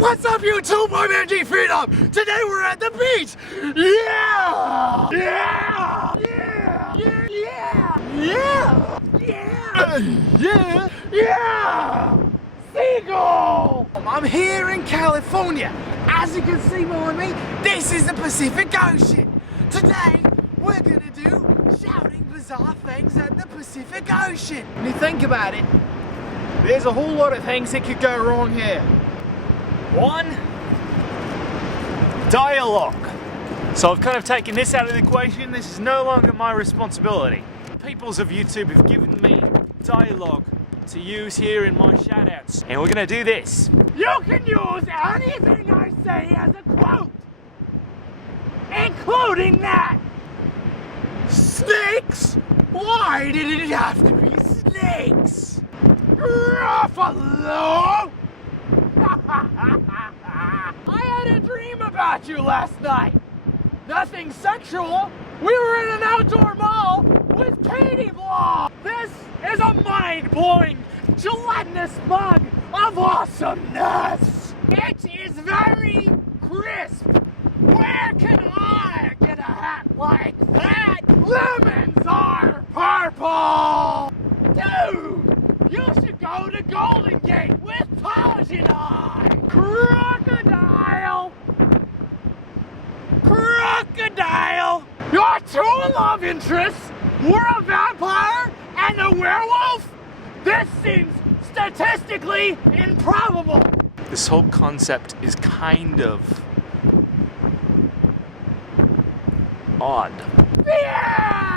What's up, YouTube? I'm Andy Freedom. Today we're at the beach. Yeah! Yeah! Yeah! Yeah! Yeah! Yeah! Yeah! Seagull! I'm here in California. As you can see behind me, this is the Pacific Ocean. Today we're gonna do shouting bizarre things at the Pacific Ocean. When you think about it, there's a whole lot of things that could go wrong here. One, dialogue. So I've kind of taken this out of the equation. This is no longer my responsibility. Peoples of YouTube have given me dialogue to use here in my shoutouts. And we're gonna do this. You can use anything I say as a quote, including that. Snakes? Why did it have to be snakes? Gruffalo? I had a dream about you last night. Nothing sexual. We were in an outdoor mall with Katie Vlog. This is a mind-blowing, gelatinous mug of awesomeness. It is very crisp. Where can I get a hat like that? Lemons are purple. Dude, you should go to Golden Gate with Taj and I. Crocodile. Crocodile. Your two love interests were a vampire and a werewolf? This seems statistically improbable. This whole concept is kind of odd. Yeah!